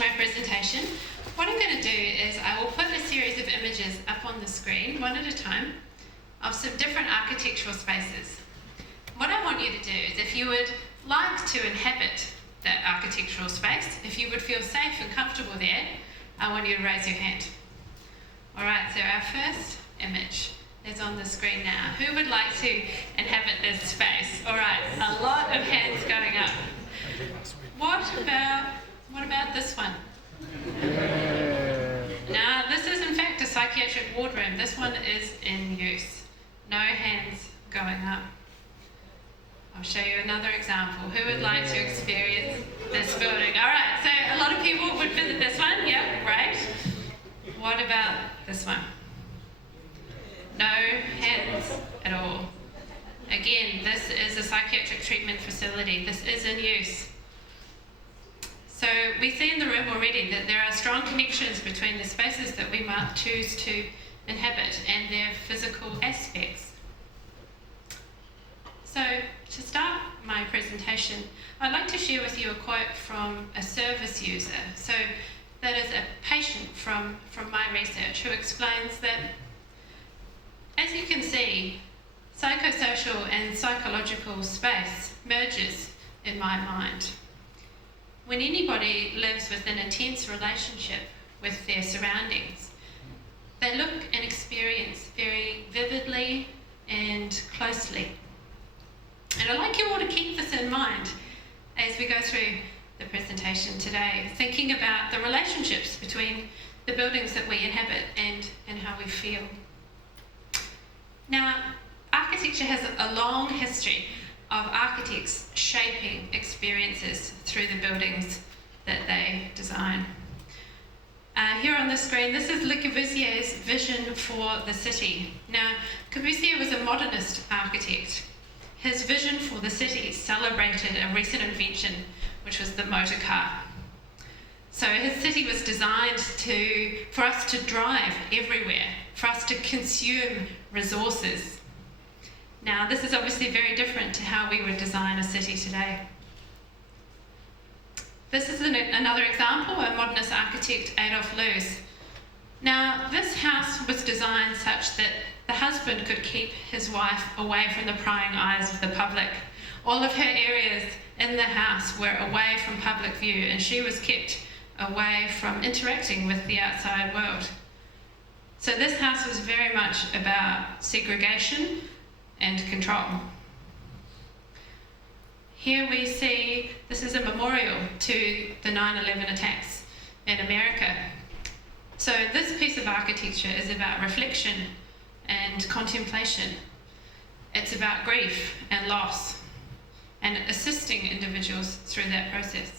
my presentation, what I'm going to do is I will put a series of images up on the screen, one at a time, of some different architectural spaces. What I want you to do is, if you would like to inhabit that architectural space, if you would feel safe and comfortable there, I want you to raise your hand. All right, so our first image is on the screen now. Who would like to inhabit this space? All right, a lot of hands going up. What about this one? Now, this is in fact a psychiatric ward room. This one is in use. No hands going up. I'll show you another example. Who would like to experience this building? All right, so a lot of people would visit this one. Yeah, great. What about this one? No hands at all. Again, this is a psychiatric treatment facility. This is in use. So we see in the room already that there are strong connections between the spaces that we might choose to inhabit and their physical aspects. So to start my presentation, I'd like to share with you a quote from a service user. So that is a patient from my research who explains that, as you can see, psychosocial and psychological space merges in my mind. When anybody lives within a tense relationship with their surroundings, they look and experience very vividly and closely. And I'd like you all to keep this in mind as we go through the presentation today, thinking about the relationships between the buildings that we inhabit and how we feel. Now, architecture has a long history of architects shaping experiences through the buildings that they design. Here on the screen, this is Le Corbusier's vision for the city. Now, Corbusier was a modernist architect. His vision for the city celebrated a recent invention, which was the motor car. So his city was designed for us to drive everywhere, for us to consume resources. Now, this is obviously very different to how we would design a city today. This is another example, a modernist architect, Adolf Loos. Now, this house was designed such that the husband could keep his wife away from the prying eyes of the public. All of her areas in the house were away from public view, and she was kept away from interacting with the outside world. So this house was very much about segregation and control. Here we see, this is a memorial to the 9/11 attacks in America. So this piece of architecture is about reflection and contemplation. It's about grief and loss and assisting individuals through that process.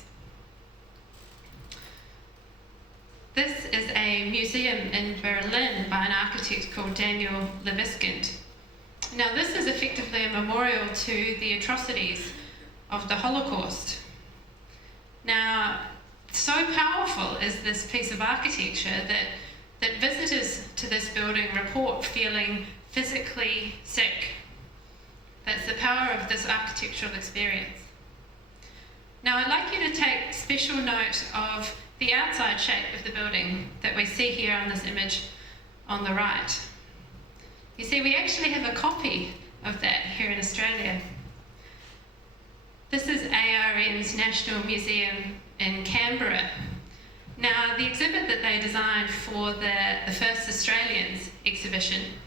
This is a museum in Berlin by an architect called Daniel Libeskind. Now, this is effectively a memorial to the atrocities of the Holocaust. Now, so powerful is this piece of architecture that visitors to this building report feeling physically sick. That's the power of this architectural experience. Now, I'd like you to take special note of the outside shape of the building that we see here on this image on the right. You see, we actually have a copy of that here in Australia. This is ARN's National Museum in Canberra. Now, the exhibit that they designed for the First Australians exhibition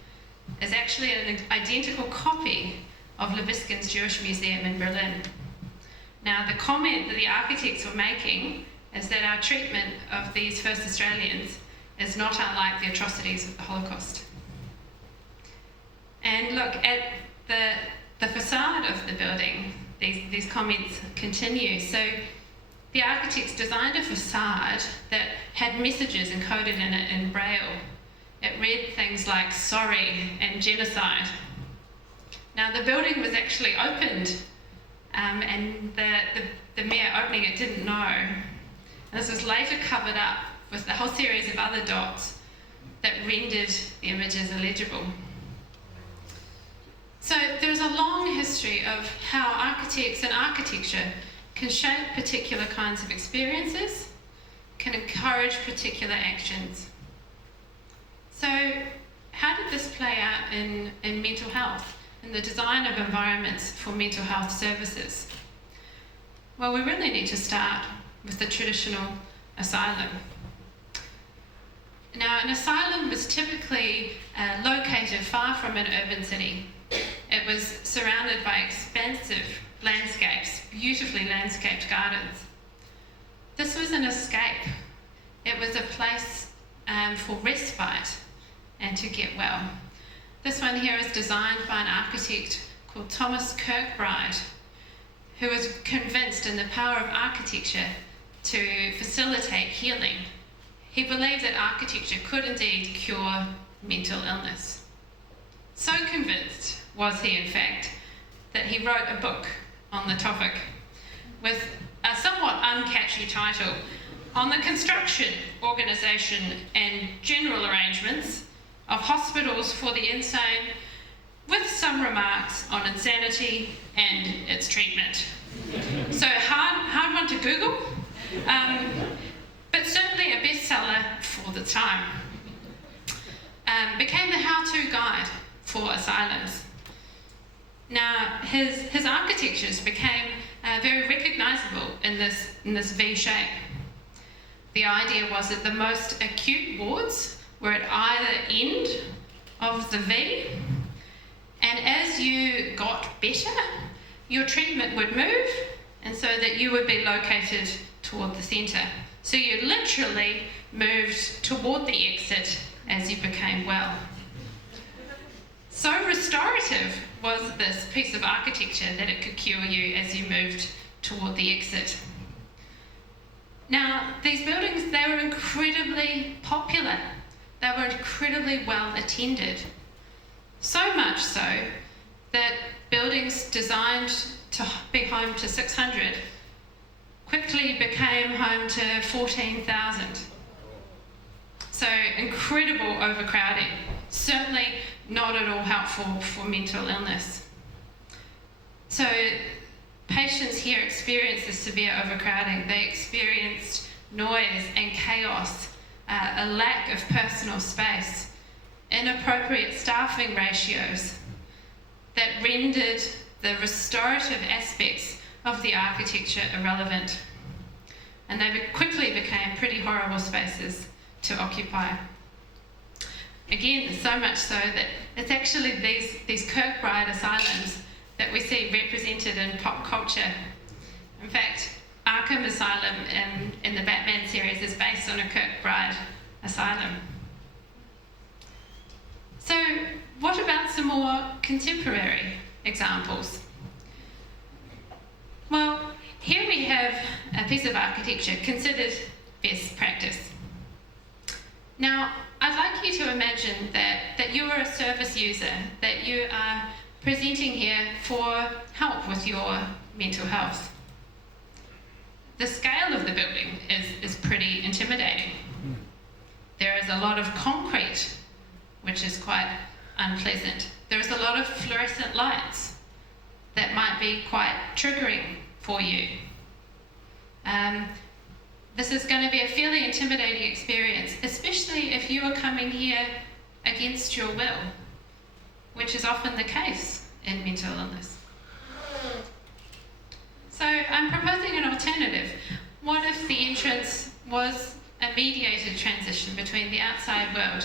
is actually an identical copy of Libeskind's Jewish Museum in Berlin. Now, the comment that the architects were making is that our treatment of these First Australians is not unlike the atrocities of the Holocaust. And look at the facade of the building. These comments continue. So the architects designed a facade that had messages encoded in it in Braille. It read things like sorry and genocide. Now, the building was actually opened, and the mere opening it didn't know. And this was later covered up with a whole series of other dots that rendered the images illegible. So there's a long history of how architects and architecture can shape particular kinds of experiences can encourage particular actions. So how did this play out in mental health, in the design of environments for mental health services? Well, we really need to start with the traditional asylum. Now, an asylum was typically located far from an urban city. It was surrounded by expansive landscapes, beautifully landscaped gardens. This was an escape. It was a place for respite and to get well. This one here is designed by an architect called Thomas Kirkbride, who was convinced in the power of architecture to facilitate healing. He believed that architecture could indeed cure mental illness. So convinced was he, in fact, that he wrote a book on the topic with a somewhat uncatchy title, On the Construction, Organisation and General Arrangements of Hospitals for the Insane, with some remarks on insanity and its treatment. So hard one to Google, but certainly a bestseller for the time. Became the how-to guide for asylums. Now, his architectures became very recognisable in this V shape. The idea was that the most acute wards were at either end of the V, and as you got better, your treatment would move, and so that you would be located toward the centre. So you literally moved toward the exit as you became well. So restorative was this piece of architecture that it could cure you as you moved toward the exit. Now, these buildings, they were incredibly popular. They were incredibly well attended. So much so that buildings designed to be home to 600 quickly became home to 14,000. So incredible overcrowding, certainly not at all helpful for mental illness. So patients here experienced this severe overcrowding. They experienced noise and chaos, a lack of personal space, inappropriate staffing ratios that rendered the restorative aspects of the architecture irrelevant. And they quickly became pretty horrible spaces to occupy. Again, so much so that it's actually these Kirkbride asylums that we see represented in pop culture. In fact, Arkham Asylum in the Batman series is based on a Kirkbride asylum. So what about some more contemporary examples? Well, here we have a piece of architecture considered best practice. Now, I'd like you to imagine that you are a service user, that you are presenting here for help with your mental health. The scale of the building is pretty intimidating. There is a lot of concrete, which is quite unpleasant. There is a lot of fluorescent lights that might be quite triggering for you. This is going to be a fairly intimidating experience, especially if you are coming here against your will, which is often the case in mental illness. So I'm proposing an alternative. What if the entrance was a mediated transition between the outside world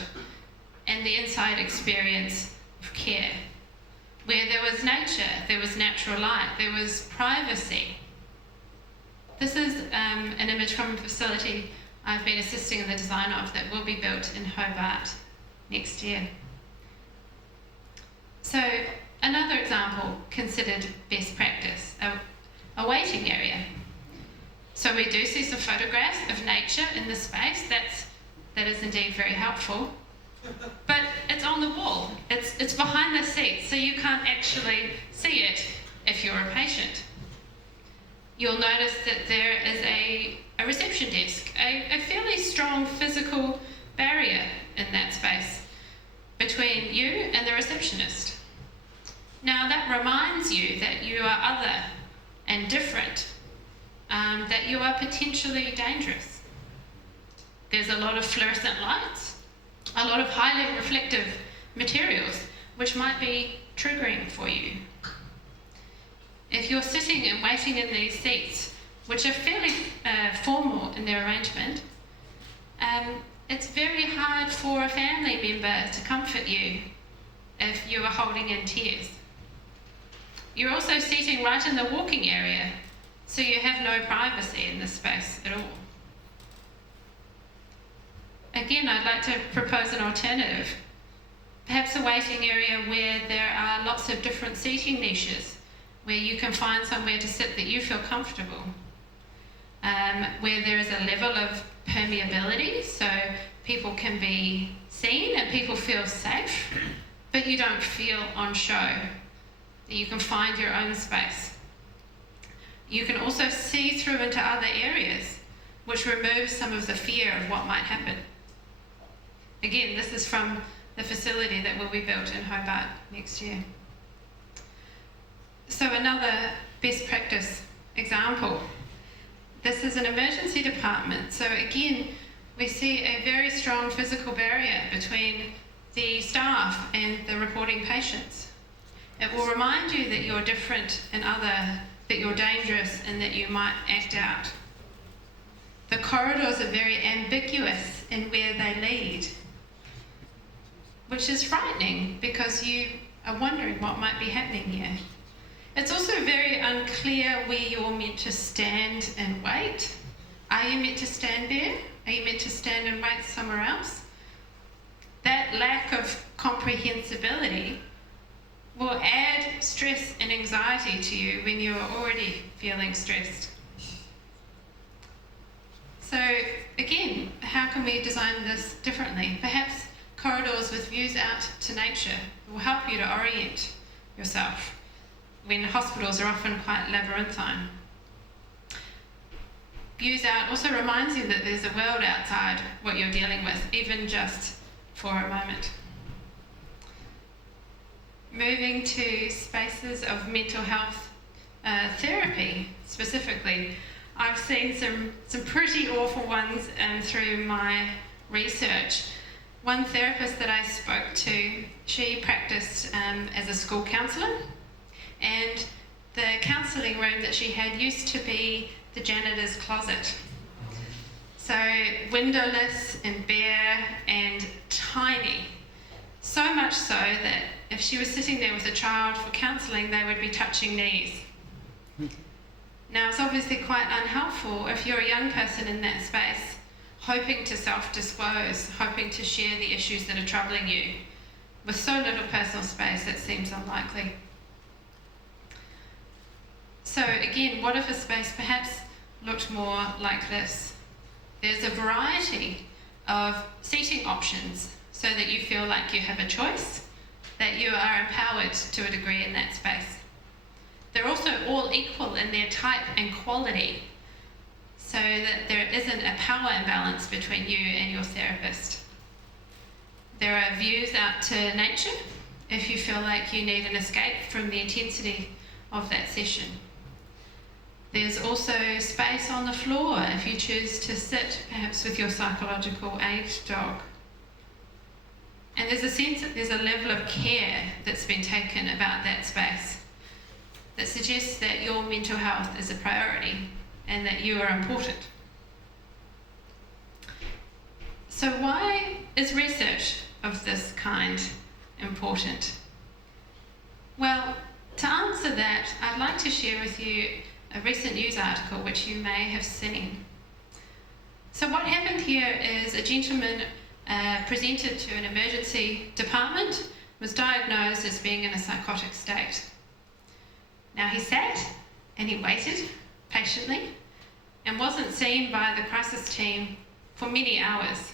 and the inside experience of care, where there was nature, there was natural light, there was privacy? This is an image from a facility I've been assisting in the design of that will be built in Hobart next year. So another example considered best practice, a waiting area. So we do see some photographs of nature in the space. That is indeed very helpful. But it's on the wall. It's behind the seat, so you can't actually see it if you're a patient. You'll notice that there is a reception desk, a fairly strong physical barrier in that space between you and the receptionist. Now that reminds you that you are other and different, that you are potentially dangerous. There's a lot of fluorescent lights, a lot of highly reflective materials, which might be triggering for you. If you're sitting and waiting in these seats, which are fairly formal in their arrangement, it's very hard for a family member to comfort you if you are holding in tears. You're also seating right in the walking area, so you have no privacy in this space at all. Again, I'd like to propose an alternative. Perhaps a waiting area where there are lots of different seating niches, where you can find somewhere to sit that you feel comfortable, where there is a level of permeability, so people can be seen and people feel safe, but you don't feel on show, that you can find your own space. You can also see through into other areas, which removes some of the fear of what might happen. Again, this is from the facility that will be built in Hobart next year. So another best practice example. This is an emergency department. So again, we see a very strong physical barrier between the staff and the reporting patients. It will remind you that you're different and other, that you're dangerous and that you might act out. The corridors are very ambiguous in where they lead, which is frightening because you are wondering what might be happening here. It's also very unclear where you're meant to stand and wait. Are you meant to stand there? Are you meant to stand and wait somewhere else? That lack of comprehensibility will add stress and anxiety to you when you're already feeling stressed. So again, how can we design this differently? Perhaps corridors with views out to nature will help you to orient yourself when hospitals are often quite labyrinthine. Views out also reminds you that there's a world outside what you're dealing with, even just for a moment. Moving to spaces of mental health therapy specifically, I've seen some pretty awful ones through my research. One therapist that I spoke to, she practiced as a school counsellor, and the counselling room that she had used to be the janitor's closet. So windowless and bare and tiny. So much so that if she was sitting there with a child for counselling, they would be touching knees. Now, it's obviously quite unhelpful if you're a young person in that space, hoping to self-disclose, hoping to share the issues that are troubling you. With so little personal space, it seems unlikely. So again, what if a space perhaps looked more like this? There's a variety of seating options so that you feel like you have a choice, that you are empowered to a degree in that space. They're also all equal in their type and quality, so that there isn't a power imbalance between you and your therapist. There are views out to nature if you feel like you need an escape from the intensity of that session. There's also space on the floor if you choose to sit perhaps with your psychological aid dog. And there's a sense that there's a level of care that's been taken about that space that suggests that your mental health is a priority and that you are important. So why is research of this kind important? Well, to answer that, I'd like to share with you a recent news article which you may have seen. So what happened here is a gentleman presented to an emergency department, was diagnosed as being in a psychotic state. Now he sat and he waited patiently and wasn't seen by the crisis team for many hours.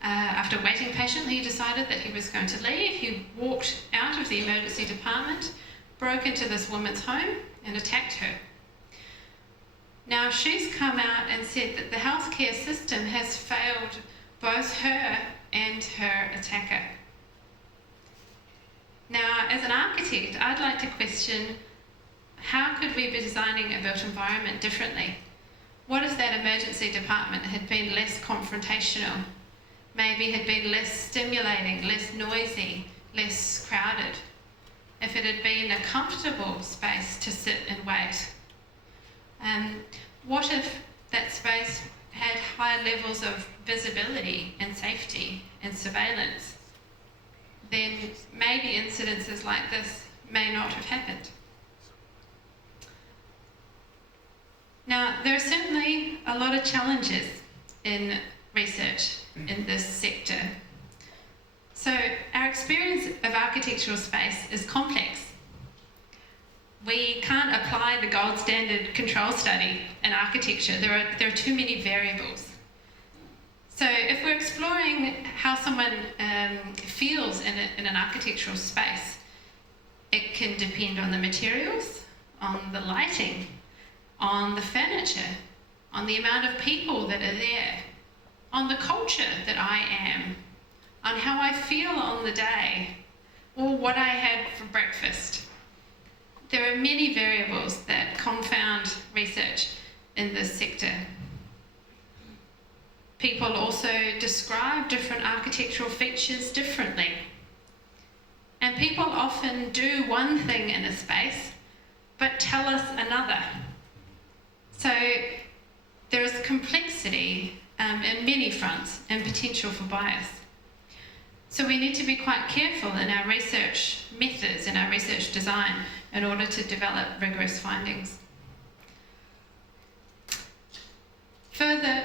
After waiting patiently, he decided that he was going to leave. He walked out of the emergency department, broke into this woman's home and attacked her. Now she's come out and said that the healthcare system has failed both her and her attacker. Now, as an architect, I'd like to question, how could we be designing a built environment differently? What if that emergency department had been less confrontational? Maybe had been less stimulating, less noisy, less crowded? If it had been a comfortable space to sit and wait? What if that space had high levels of visibility and safety and surveillance? Then maybe incidences like this may not have happened. Now, there are certainly a lot of challenges in research in this sector. So our experience of architectural space is complex. We can't apply the gold standard control study in architecture. There are too many variables. So if we're exploring how someone feels in an architectural space, it can depend on the materials, on the lighting, on the furniture, on the amount of people that are there, on the culture that I am, on how I feel on the day, or what I had for breakfast. There are many variables that confound research in this sector. People also describe different architectural features differently. And people often do one thing in a space, but tell us another. So there is complexity in many fronts and potential for bias. So we need to be quite careful in our research methods and our research design in order to develop rigorous findings. Further,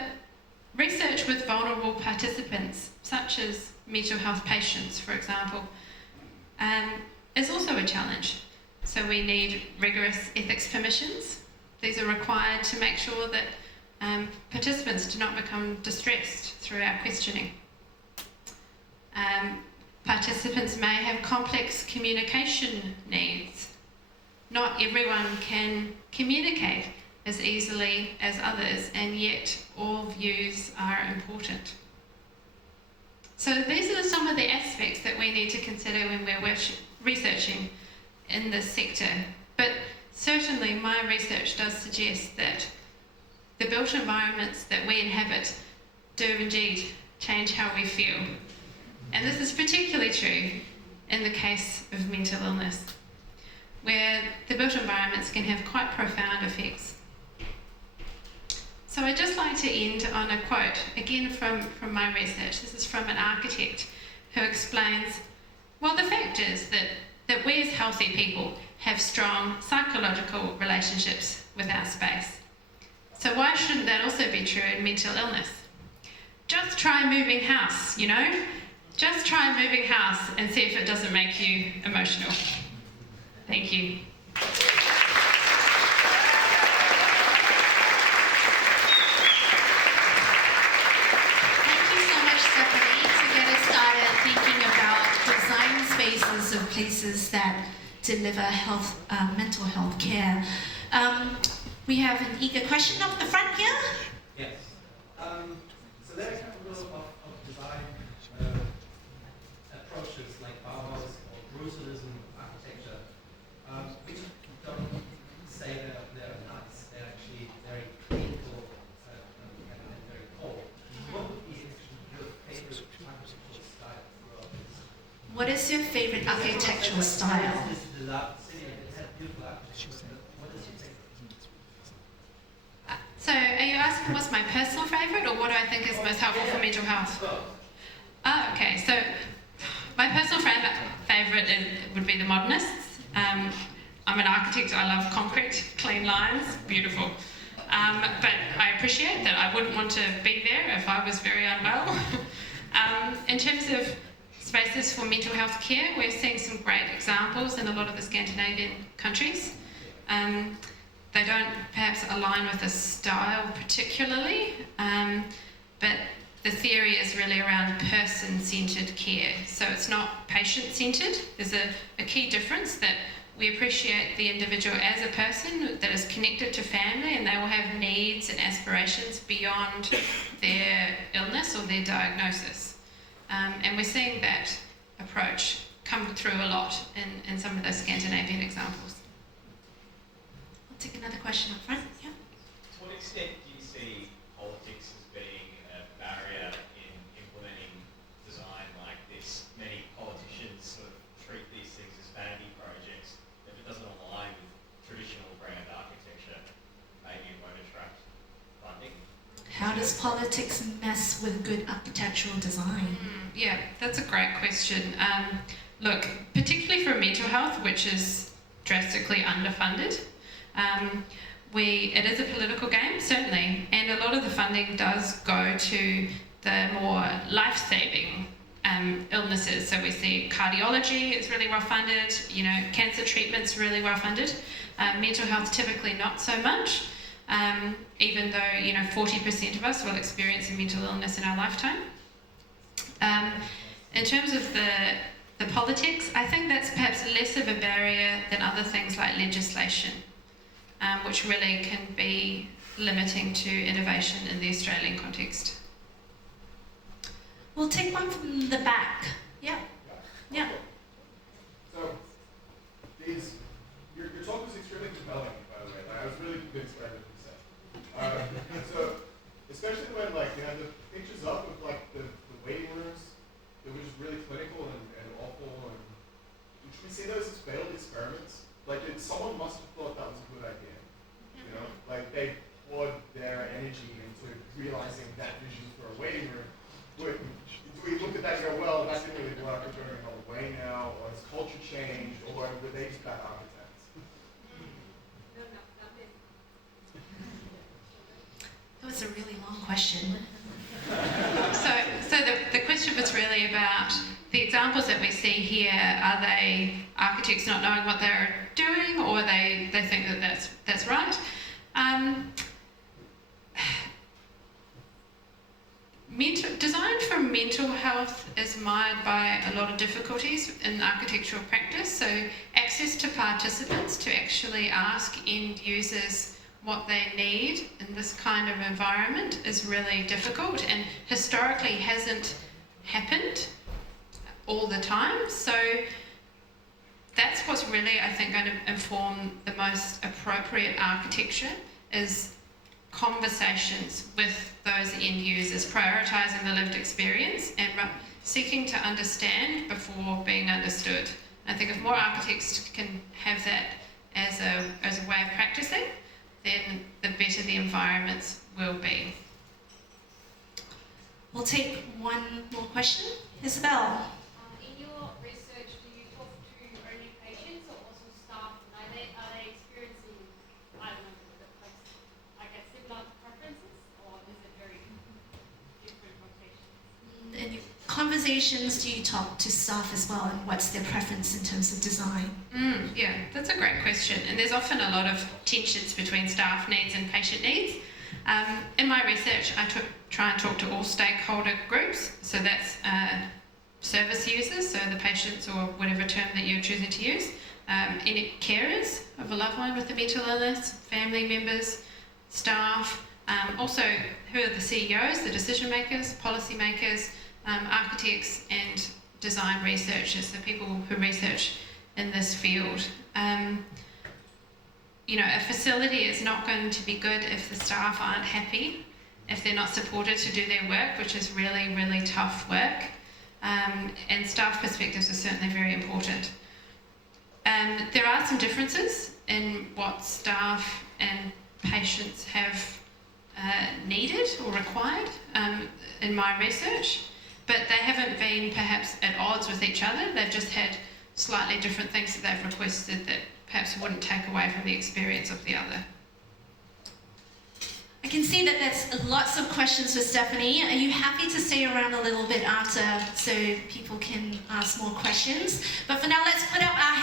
research with vulnerable participants, such as mental health patients, for example, is also a challenge. So we need rigorous ethics permissions. These are required to make sure that participants do not become distressed through our questioning. Participants may have complex communication needs. Not everyone can communicate as easily as others, and yet all views are important. So these are some of the aspects that we need to consider when we're researching in this sector. But certainly my research does suggest that the built environments that we inhabit do indeed change how we feel. And this is particularly true in the case of mental illness, where the built environments can have quite profound effects. So I'd just like to end on a quote, again from my research. This is from an architect who explains, well, the fact is that we as healthy people have strong psychological relationships with our space. So why shouldn't that also be true in mental illness? Just try moving house, you know? Just try moving house and see if it doesn't make you emotional. Thank you. Spaces of places that deliver health, mental health care. We have an eager question up the front here. Yes. So there are a couple of design approaches like Bauhaus or brutalism architecture, which don't say that they're nice. They're actually very clinical and very cold. What would be your favorite architectural style? What is your favorite architectural style? So are you asking what's my personal favourite or what do I think is most helpful for mental health? Oh, okay. So my personal favourite would be the modernists. I'm an architect. I love concrete, clean lines, beautiful. But I appreciate that I wouldn't want to be there if I was very unwell. In terms of spaces for mental health care, we're seeing some great examples in a lot of the Scandinavian countries. They don't perhaps align with the style particularly, but the theory is really around person-centred care. So it's not patient-centred. There's a key difference that we appreciate the individual as a person that is connected to family, and they will have needs and aspirations beyond their illness or their diagnosis. And we're seeing that approach come through a lot in some of those Scandinavian examples. I'll take another question up front. Yeah. To what extent do you see how does politics mess with good architectural design? Yeah, that's a great question. Look, particularly for mental health, which is drastically underfunded, it is a political game, certainly, and a lot of the funding does go to the more life-saving illnesses. So we see cardiology is really well funded, cancer treatment's really well funded. Mental health typically not so much, even though 40% of us will experience a mental illness in our lifetime. In terms of the politics, I think that's perhaps less of a barrier than other things like legislation, which really can be limiting to innovation in the Australian context. We'll take one from the back. Yeah. Yeah. So, your talk was extremely compelling, by the way. I was really convinced by what you said. So, especially when you had the pictures up of the waiting rooms, it was just really clinical and awful. And should we see those as failed experiments? Someone must have thought that was a good idea. They poured their energy into realizing that vision for a waiting room. Do we look at that and go, well, that didn't really work, we're going another way now, or has culture changed, or were they just bad architects? That was a really long question. So the question was really about the examples that we see here. Are they architects not knowing what they're doing, or they think that that's right? Design for mental health is mired by a lot of difficulties in architectural practice. So access to participants to actually ask end users what they need in this kind of environment is really difficult, and historically hasn't happened all the time. So that's what's really, I think, going to inform the most appropriate architecture is conversations with those end users, prioritising the lived experience and seeking to understand before being understood. I think if more architects can have that as a way of practicing, then the better the environments will be. We'll take one more question. Isabel. In your research, do you talk to only patients or also staff? Are they experiencing, similar preferences, or is it very different from patients? In your conversations, do you talk to staff as well, and what's their preference in terms of design? Yeah, that's a great question. And there's often a lot of tensions between staff needs and patient needs. In my research, I try and talk to all stakeholder groups. So that's service users, so the patients or whatever term that you're choosing to use, any carers of a loved one with a mental illness, family members, staff, also who are the CEOs, the decision makers, policy makers, architects and design researchers, the people who research in this field. A facility is not going to be good if the staff aren't happy, if they're not supported to do their work, which is really, really tough work. And staff perspectives are certainly very important. There are some differences in what staff and patients have needed or required in my research, but they haven't been perhaps at odds with each other. They've just had slightly different things that they've requested that perhaps wouldn't take away from the experience of the other. I can see that there's lots of questions for Stephanie. Are you happy to stay around a little bit after so people can ask more questions? But for now, let's put up our